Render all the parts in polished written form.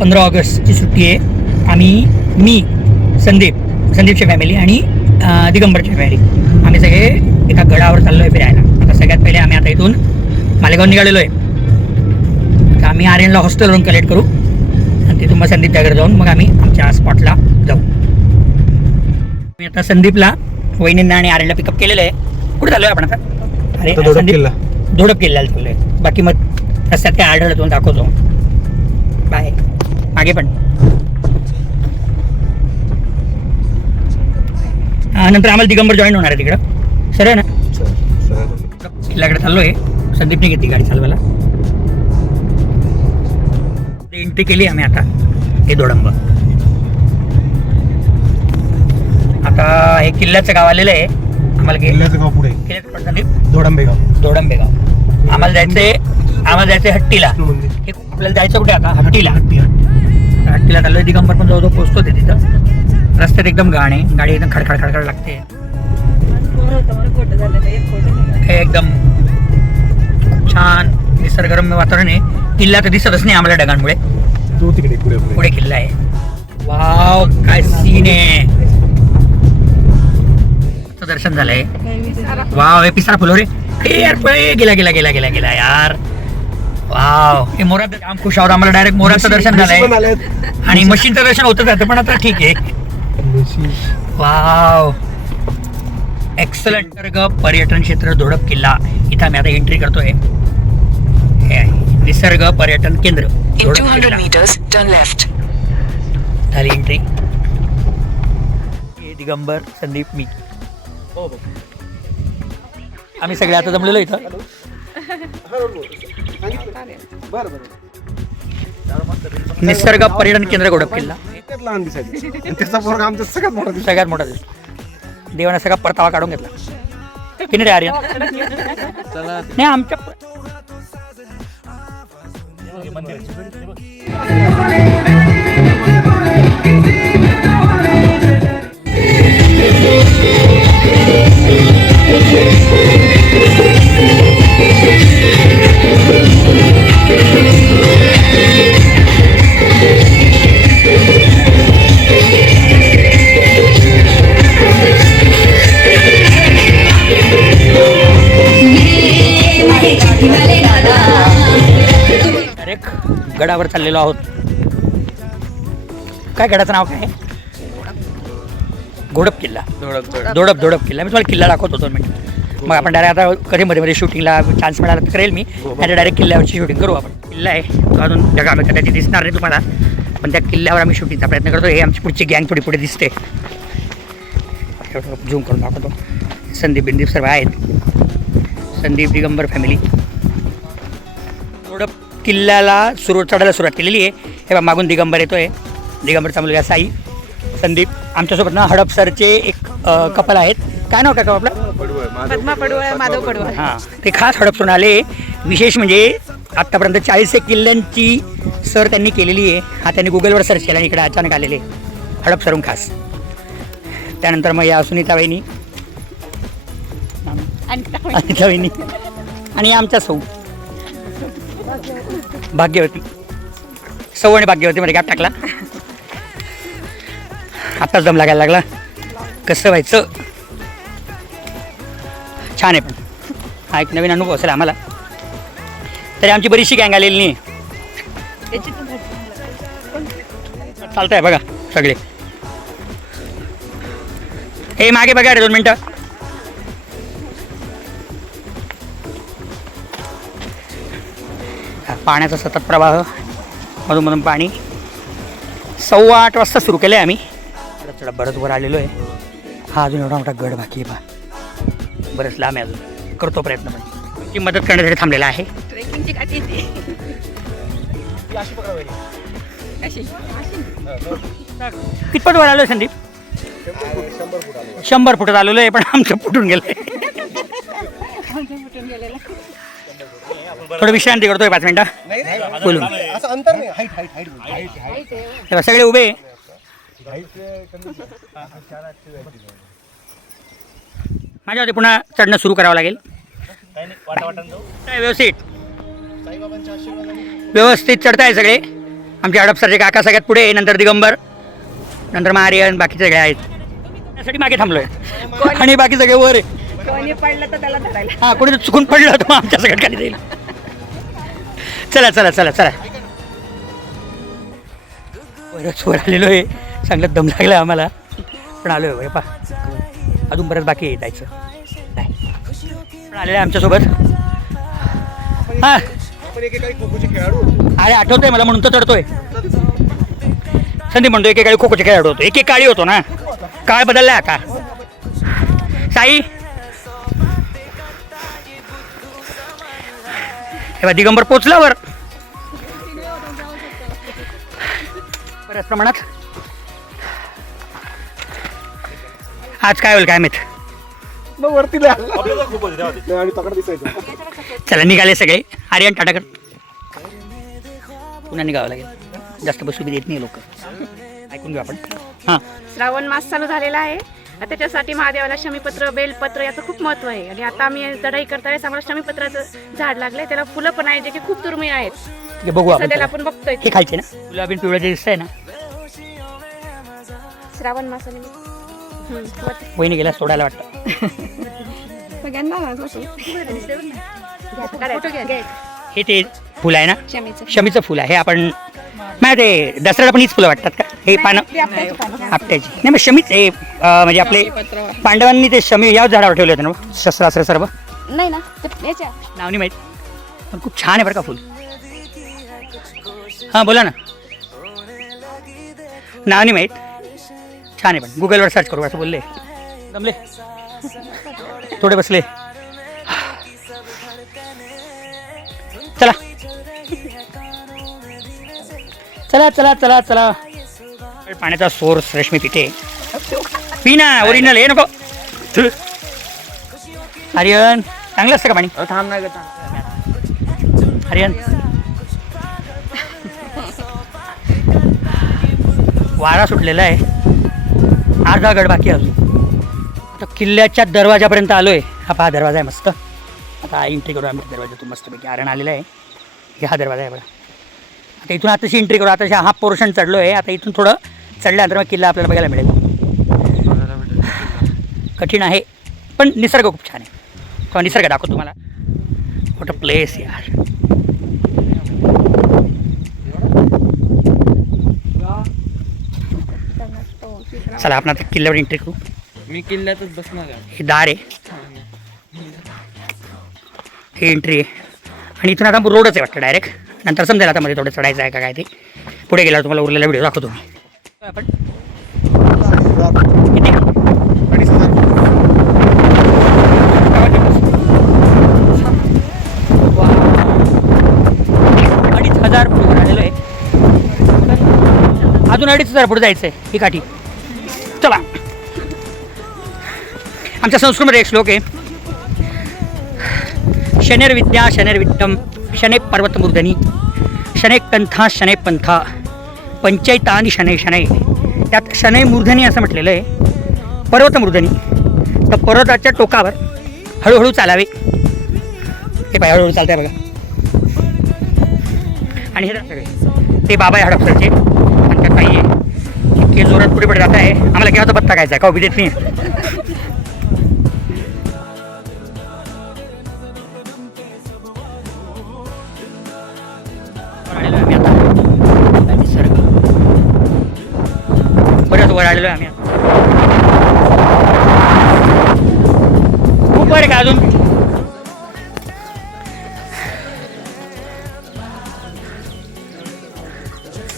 15 ऑगस्टची सुट्टी आहे. मी संदीपची फॅमिली आणि दिगंबरची फॅमिली आम्ही सगळे एका गडावर चाललो आहे फिरायला. आता सगळ्यात पहिले आम्ही आता इथून मालेगाव निघालेलो आहे. तर आम्ही आर्यनला हॉस्टेलवरून कलेक्ट करू आणि तिथून मग संदीपच्या घरी जाऊन मग आम्ही आमच्या स्पॉटला जाऊ. मी आता संदीपला, वहिनींना आणि आर्यनला पिकअप केलेलं आहे. कुठे चाललो आहे आपण आता? अरे धोडप किल्ल्याला चाललो आहे. बाकी मग रस्त्यात काय आढळलं तो दाखवतो. बाय. मागे पण नंतर आम्हाला दिगंबर जॉईन होणार आहे तिकडं. सरळ ना किल्ल्याकडे चाललो आहे. संदीपने घेतली गाडी चालवायला. एंट्री केली आम्ही आता. हे दोडंब. आता हे किल्ल्याचं गाव आलेलं आहे. आम्हाला किल्ल्याचं गाव पुढे संदीप दोडंबेगाव. आम्हाला जायचंय हट्टीला. आपल्याला जायचं कुठे आता? हट्टीला चाललोय. दिगंबर पण जवळजवळ पोहोचतो ते तिथं. रस्त्यात एकदम घाण आहे. गाडी एकदम खडखड लागते. हे एकदम छान निसर्गरम्य वातावरण आहे. किल्ला तर दिसतच नाही आम्हाला ढगांमुळे. पुढे किल्ला आहे. वाव काय सीन आहे. दर्शन झालंय. वाव हे पिसारा फुलो रे. गेला यार. वाव हे मोरात आम खुश आहोत. आम्हाला डायरेक्ट मोराचं दर्शन झालंय आणि मशीनचं दर्शन होतं जातं पण आता ठीक आहे. Wow excellent. निसर्ग पर्यटन क्षेत्र धोडप किल्ला. इथं आम्ही आता एंट्री करतोय. हे आहे निसर्ग पर्यटन केंद्र. 200 meters turn left. झाली एंट्री. दिगंबर, संदीप, मी. आम्ही सगळे आता जमलेलो इथं. निसर्ग पर्यटन केंद्र घोडप किल्ला. सगळ्यात मोठा दिसतो. देवाने सगळा परतावा काढून घेतला की नाही रे आर्यन? नाही आमच्या गडावर चाललेलो आहोत. काय गडाचं नाव काय? घोडप किल्ला. धोडप किल्ला. मी तुम्हाला किल्ला दाखवतो 2 मिनिट. मग आपण डायरेक्ट आता कधी मध्ये शूटिंगला चान्स मिळाला तर करेल मी. नाही डायरेक्ट किल्ल्यावरची शूटिंग करू आपण. किल्ला आहे तो अजून जगा आम्ही कदाचित दिसणार नाही तुम्हाला पण त्या किल्ल्यावर आम्ही शूटिंगचा प्रयत्न करतो. हे आमची पुढची गँग पुढे दिसते. झूम करून दाखवतो. संदीप सर्व आहेत. संदीप दिगंबर फॅमिली. धोडप किल्ल्याला चढायला सुरुवात केलेली आहे. हे बघा मागून दिगंबर येतोय. दिगंबरचा मुलगा साई. संदीप आमच्यासोबत ना हडप सरचे एक कपल आहेत. काय नाव काय का आपलं? पद्मा पडवळ, माधव पडवळ. हां ते खास हडपसरून आले. विशेष म्हणजे आत्तापर्यंत 40 किल्ल्यांची सर त्यांनी केलेली आहे. हा त्यांनी गुगलवर सर्च केला आणि इकडे अचानक आलेले हडपसरून खास. त्यानंतर मग या सुनीता वहिनी, अनिता वहिनी आणि आमच्या सौ भाग्यवती. सौ आणि भाग्यवतीमध्ये गॅप टाकला. आत्ताच दम लागायला लागला. कसं व्हायचं. छान आहे पण हा एक नवीन अनुभव असेल आम्हाला. तरी आमची बरीचशी गँग आलेली नाही. चालत आहे बघा सगळे. हे मागे बघा रे 2 मिनटं. पाण्याचा सतत प्रवाह. मधून पाणी. 8:15 वाजता सुरू केलं आहे आम्ही. थोडा बरंच वर आलेलो आहे. हा अजून एवढा मोठा गड बाकी आहे बा. बरंच लांब आहे अजून. करतो प्रयत्न पण. ती मदत करण्यासाठी थांबलेला आहे. ट्रेकिंगची गाठी येते. कितपत वर आलो आहे संदीप? 100 फुटात आलेलो आहे पण आमचं फुटून गेलं. थोडं विश्रांती करतोय 5 मिनिटं बोलून. सगळे उभे. माझ्यावरती पुन्हा चढणं सुरू करावं लागेल. व्यवस्थित चढताय सगळे. आमचे हडपसरचे काका सगळ्यात पुढे, नंतर दिगंबर, नंतर मग आर्यन, बाकीचे सगळे आहेत. त्यासाठी मागे थांबलोय आणि बाकी सगळे वर आहे. कोणी पडलं तर त्याला धरायला. हां, कोणी चुकून पडलं तर मग आमच्या सगळ्यात खाली जाईल. चला चला चला चला, बरंच वर आलेलो आहे. चांगलं दम लागला आम्हाला, पण आलो आहे पा. अजून बरंच बाकी आहे जायचं. पण आलेलं आहे आमच्यासोबत. हां, आपण एकेकाळी खो-खोचे खेळाडू होतो. अरे आठवतोय मला, म्हणून तर चढतोय. संदीप म्हणतो एकेकाळी खो खोचे खेळाडू होतो. एकेकाळी होतो ना, काळ बदललाय आता. साई, हे बघ दिगंबर पोचल्यावर बऱ्याच प्रमाणात. आज काय होईल काय माहित. मग वरती आपल्याला खूप आणि तकड दिसायचं. चला निघाले सगळे. आर्यन टाटा कर. पुन्हा निघावं लागेल, जास्त बसू बी देत नाही लोक. ऐकून घेऊ आपण. हां, श्रावण मास चालू झालेला आहे. त्याच्यासाठी महादेवाला शमीपत्र, बेलपत्र याचं खूप महत्त्व आहे. आणि आता आम्ही चढाई करता वेळेस आम्हाला शमीपत्राचं झाड लागलंय. त्याला फुलं पण आहेत जे की खूप दुर्मिळ आहेत. ठीक आहे, बघू आपण. सध्याला आपण बघतोय हे खायचे ना, तुला बिन पिवळं जे दिसतंय ना. श्रावण मासानिमित्त वहिनी गेला सोडायला वाटतं. सगळ्यांना हे ते फुल आहे ना, शमीचं. शमीचं फुल आहे. हे आपण नाही ते दसऱ्याला पण हीच फुलं वाटतात का? हे पानं आपट्याची नाही, मग शमीच हे म्हणजे आपले पांडवांनी ते शमी या झाडावर ठेवले होते ना, शस्त्रास्त्र सर्व. नाही ना, याच्या नाव नाही माहीत, पण खूप छान आहे बरं का फुल. हां बोला ना. नाव नाही माहीत, छान आहे. पण गुगलवर सर्च करू असं बोलले. जमले थोडे बसले. चला चला चला चला चला. पाण्याचा सोर्स रेशमी पिठे. पी ना, ओरिजिनल हे नको. आर्यन चांगलं असतं का पाणी? थांब नाही आर्यन, वारा सुटलेला आहे. अर्धा गड बाकी अजून. आता किल्ल्याच्या दरवाजापर्यंत आलोय. हा पहा दरवाजा आहे मस्त. आता एंट्री करू आम्ही दरवाजातून मस्तपैकी. आर्यन आलेला आहे. हे हा दरवाजा आहे बघा. आता इथून आताशी एंट्री करू. आता हा पोर्शन चढलो आहे. आता इथून थोडं चढल्यानंतर मग किल्ला आपल्याला बघायला मिळेल. कठीण आहे पण निसर्ग खूप छान आहे. तो निसर्ग दाखवतो तुम्हाला. व्हॉट अ प्लेस यार. चला आपण आता किल्ल्यावर एंट्री करू. मी किल्ल्यातच बसणार आहे. हे दार आहे, हे एंट्री आहे. आणि इथून आता रोडच आहे वाटतं डायरेक्ट. नंतर समजेल आता मध्ये थोडं चढायचं आहे का काय ते. पुढे गेल्यावर तुम्हाला उरलेला व्हिडिओ दाखवतो मी. आपण किती 2,500 पुढे आलेलो आहे. अजून 2,500 पुढे जायचं आहे ही काठी. चला. आमच्या संस्कृतमध्ये एक श्लोक आहे, शनैर्विद्या शनैर्वित्तम शनै पर्वतमूर्धनी शनै कंथा शनै पंथा पंचैतानी शनै शनै. त्यात शनै मूर्धनी असं म्हटलेलं आहे. पर्वतमूर्धनी तर पर्वताच्या टोकावर हळूहळू चालावे. हे पाय हळूहळू चालत आहे बघा. आणि हे सगळे ते बाबा आहे हडपसरचे. आणि त्यात पायी आहे इतके जोरात पुढे पुढे जात आहे. आम्हाला केव्हा तो पत्ता खायचा आहे का उभी देत नाही. आम्ही आता निसर्ग बऱ्याच वर आलेलो आहे आम्ही. खूप वर आहे का अजून?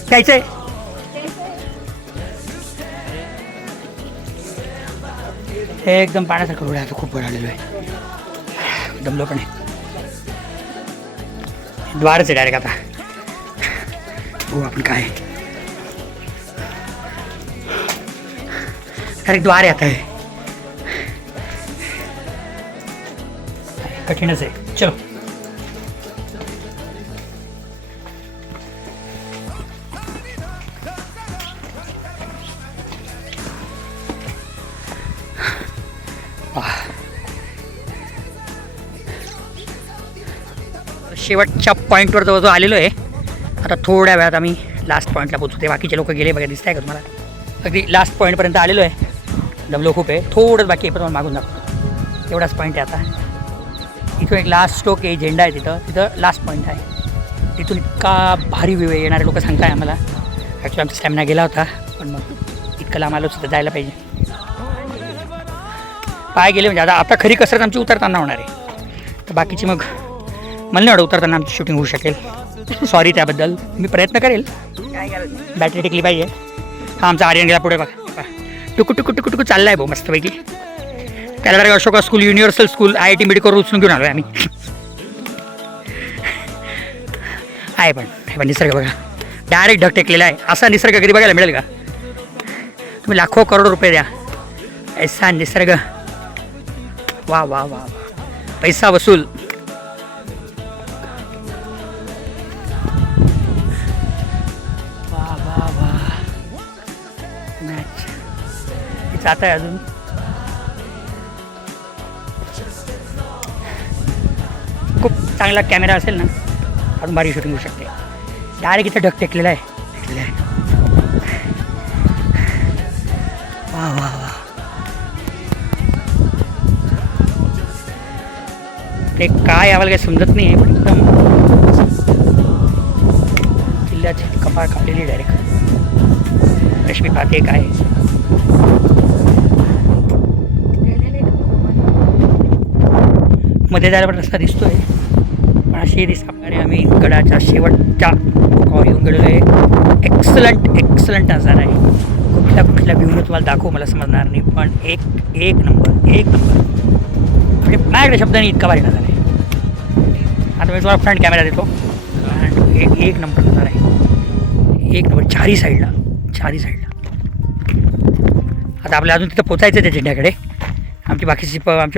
घ्यायचंय. हे एकदम पाण्यासारखं रोड आहे. आता खूप वर आलेलो आहे. दमलो पण आहे. द्वारच आहे डायरेक्ट. आता हो आपण काय डायरेक्ट द्वार आहे. आता आहे कठीणच आहे. चलो शेवटच्या पॉईंटवर जवळ आलेलो आहे. आता थोड्या वेळात आम्ही लास्ट पॉईंटला पोचतो. बाकीचे लोक गेले बघा, दिसत आहे का तुम्हाला? अगदी लास्ट पॉईंटपर्यंत आलेलो आहे. दमलो खूप आहे, थोडंच बाकी आहे, पण मला मागून दाखवतो. एवढाच पॉईंट आहे आता. इथून एक लास्ट स्टोक आहे, झेंडा आहे तिथं लास्ट पॉईंट आहे. तिथून इतका भारी व्ह्यू आहे. येणारे लोक सांगताय आम्हाला. ॲक्च्युली आमचा स्टॅमिना गेला होता, पण मग इतकं लांब आलो सुद्धा जायला पाहिजे. पाय गेले म्हणजे आता खरी कसरत आमची उतरताना होणार आहे. तर बाकीची मग मला नाही वाटत उतरताना आमची शूटिंग होऊ शकेल. सॉरी त्याबद्दल. मी प्रयत्न करेल. बॅटरी टिकली पाहिजे. हा आमचा आर्यन गेला पुढे बघा. टुकू टुकू टुकू टुकू चालला आहे भाऊ मस्तपैकी. त्याला Ashoka school, universal school, IIT medical उचलून घेऊन आलो आहे आम्ही. आहे पण निसर्ग बघा, डायरेक्ट ढग टेकलेला आहे. असा निसर्ग कधी बघायला मिळेल का? तुम्ही लाखो करोड रुपये द्या, ऐसा निसर्ग. वा वा वा, पैसा वसूल. वा वा वा, मॅच जात आहे अजून. खूप चांगला कॅमेरा असेल ना, अजून भारी शूटिंग होऊ शकते. डायरेक्ट इथं ढग टेकलेला आहे. वा वा वा, ते काय आम्हाला काही समजत नाही आहे, पण एकदम किल्ल्याची कपाळ काढलेली डायरेक्ट. रश्मी पाहते काय मध्ये जायला पण रस्ता दिसतोय, पण अशी दिसणारे आम्ही गडाच्या शेवटच्या टोकावर येऊन गेलेलो आहे. एक्सलंट नजारा आहे. कुठल्या व्ह्यूने तुम्हाला दाखवू मला समजणार नाही, पण एक नंबर म्हणजे माझ्याकडे शब्दाने इतका भारी नजारा आहे. आता मी तुम्हाला फ्रंट कॅमेरा देतो. एक नंबर नजारा आहे. एक नंबर चारी साईडला. आता आपल्याला अजून तिथं पोचायचं आहे त्या झेंड्याकडे. आमचे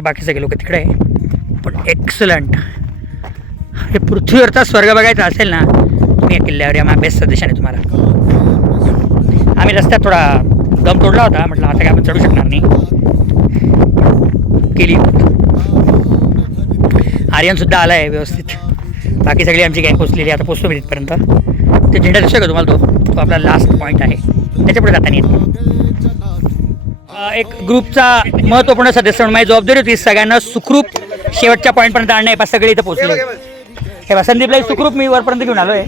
बाकीचे लोक तिकडे आहे, पण एक्सलंट. हे पृथ्वीवरचा स्वर्ग बघायचा असेल ना, तुम्ही या किल्ल्यावर या. माझ्या बेस्ट सजेशन आहे तुम्हाला. आम्ही रस्त्यात थोडा दम तोडला होता, म्हटलं आता काय आपण चढू शकणार नाही, केली. आर्यनसुद्धा आला आहे व्यवस्थित. बाकी सगळी आमची गँग पोचलेली. आता पोचतो मी तिथपर्यंत. ते झेंडा दिसतोय का तुम्हाला? तो आपला लास्ट पॉईंट आहे. त्याच्यापुढे जाता नाही येत. एक ग्रुपचा महत्त्वपूर्ण सदस्य म्हणून माझी जबाबदारी होती सगळ्यांना सुखरूप शेवटच्या पॉईंटपर्यंत आणणं आहे. सगळे इथं पोचले. हे बा संदीपला सुखरूप मी वरपर्यंत घेऊन आलो आहे.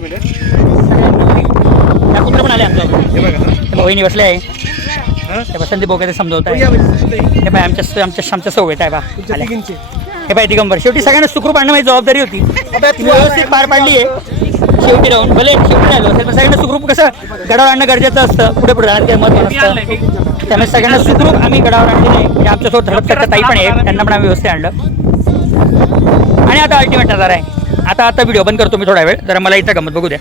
कुठं पण आले आमच्या वहिनी बसले आहे. हे बा संदीप वगैरे समजवत आहे. हे बाय आमच्या सोबत आहे बा. हे बाय दिगंबर. शेवटी सगळ्यांना सुखरूप आणणं माझी जबाबदारी होती. व्यवस्थित पार पाडली आहे शेवटी राहून. भले शेवटी राहिलो असेल पण सगळ्यांना सुखरूप कसं गडावर आणणं गरजेचं असतं. पुढे जाण्यात काही महत्त्व असतं. त्यामुळे सगळ्यांना सुखरूप आम्ही गडावर आणलेले आहे. म्हणजे आमच्यासोबत धडपकरच्या ताई पण आहे, त्यांना पण आम्ही व्यवस्थित आणलं. आणि आता अल्टिमेट नजारा आहे. आता व्हिडिओ बंद करतो मी थोडा वेळ, जरा मला इथं गमत बघू द्या.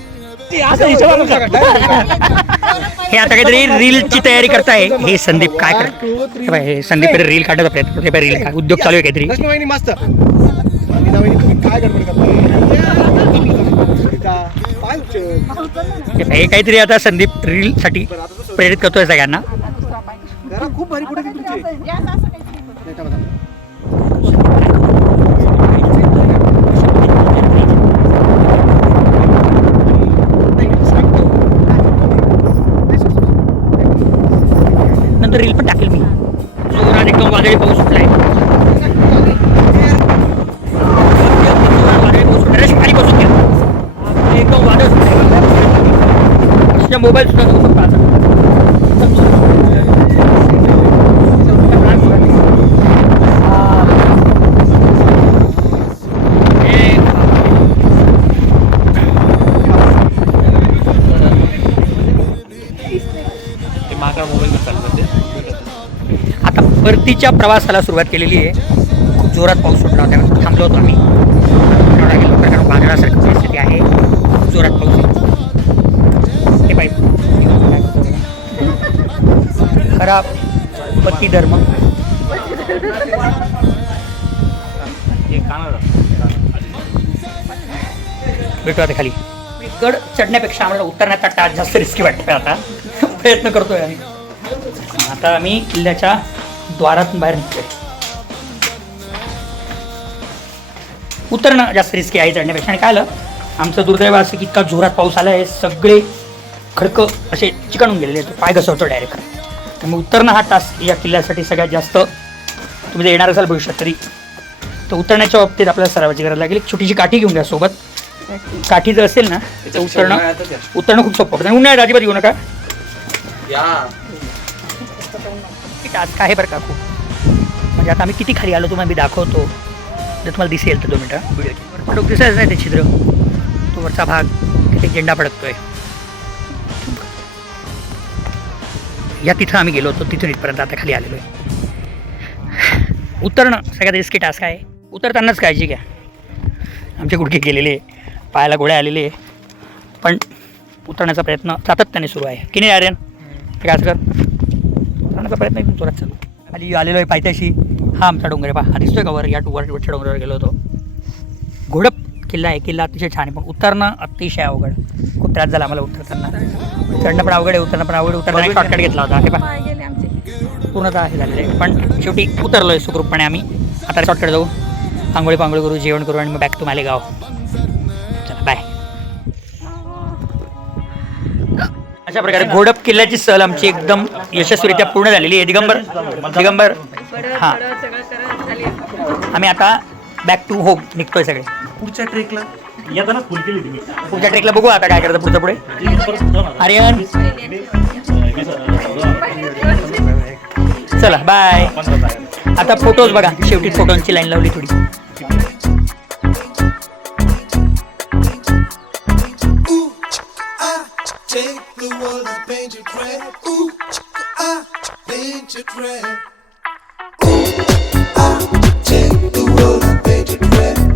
हे आता काहीतरी रीलची तयारी करताय हे संदीप. काय करत हे संदीप रील काढण्याचा प्रयत्न करतो. रील काय उद्योग चालू आहे काहीतरी. हे काहीतरी आता संदीप रीलसाठी प्रेरित करतोय सगळ्यांना. खूप भारी पुढे नंतर रील पण टाकेल मी. जोरात एकदम वादळी पाऊस सुटलाय. खाली बसून घ्या. एकदम वादळ सुटलाय. मोबाईल सुद्धा जाऊ शकतो आता. आता परतीच्या प्रवासाला सुरुवात केलेली आहे. खूप जोरात पाऊस सुटला होता, थांबलो होतो आम्ही. कारण वादळासारखी परिस्थिती आहे. खूप जोरात पाऊस आहे. हे पाहिजे खरा पती धर्म. भेटू आता खाली. गड चढण्यापेक्षा आम्हाला उतरण्याचा टाच जास्त रिस्की वाटतोय. आता प्रयत्न करतोय आम्ही. आता आम्ही किल्ल्याच्या द्वारातून बाहेर निघतोय. उतरणं जास्त रिस्की आहे चढण्यापेक्षा. आणि काय आलं आमचं दुर्दैव असं की इतका जोरात पाऊस आला आहे. सगळे खडकं असे चिकणून गेलेले आहेत, पाय घसरतो डायरेक्ट. त्यामुळे उतरणं हा टास्क या किल्ल्यासाठी सगळ्यात जास्त, तुम्ही जर येणार असाल भविष्यात तरी, तर उतरण्याच्या बाबतीत आपल्याला सरावाची गरज लागेल. एक छोटीशी काठी घेऊन घ्या सोबत. काठी जर असेल ना तर उतरणं खूप सोपं पडतं. उन्हाळ्यात अजिबात घेऊ नका. टास्क आहे बरं का खूप. म्हणजे आता आम्ही किती खाली आलो तुम्हाला मी दाखवतो, जर तुम्हाला दिसेल तर 2 मिनटं व्हिडिओ दिसायचं नाही ते छिद्र, तो वरचा भाग तिथे झेंडा फडकतोय. या तिथं आम्ही गेलो होतो, तिथून इथपर्यंत आता खाली आलेलो आहे. उतरणं सगळ्यात रिस्की टास्क आहे. उतरतानाच काळजी घ्या. आमचे गुडघे गेलेले, पायाला गोळ्या आलेले, पण उतरण्याचा प्रयत्न सातत्याने सुरू आहे की नाही आर्यन? काय असं कर, उतरण्याचा प्रयत्न एकदम जोरात चालू. खाली आलेलो आहे पायथ्याशी. हा आमचा डोंगर आहे पहा, हा दिसतोय का वर? या वरच्या डोंगरावर गेलो होतो. घोडप किल्ला आहे, किल्ला अतिशय छान आहे, पण उतरणं अतिशय अवघड. खूप त्रास झाला आम्हाला उतरताना. चढणं पण अवघड आहे, उतरणं पण अवघड. उतरताना शॉर्टकट घेतला होता हे पहा, पूर्णतः हे झालेलं आहे, पण शेवटी उतरलो आहे सुखरूपपणे आम्ही. आता शॉर्टकट जाऊ, आंघोळी पांघोळी करू, जेवण करू आणि मग बॅक टू मालेगाव. चला बाय. अशा प्रकारे घोडप किल्ल्याची सहल आमची एकदम यशस्वीरित्या पूर्ण झालेली आहे. दिगंबर हां, आम्ही आता बॅक टू होम निघतोय सगळे. पुढच्या ट्रेकला येताना फुल केली तुम्ही. पुढच्या ट्रेकला बघू आता काय करतं पुढचं पुढे. आर्यन चला बाय. आता फोटोज बघा, शेवटी फोटोंची लाईन लावली थोडी. Take the world and paint it red. Ooh, I paint it red. Ooh, I take the world and paint it red.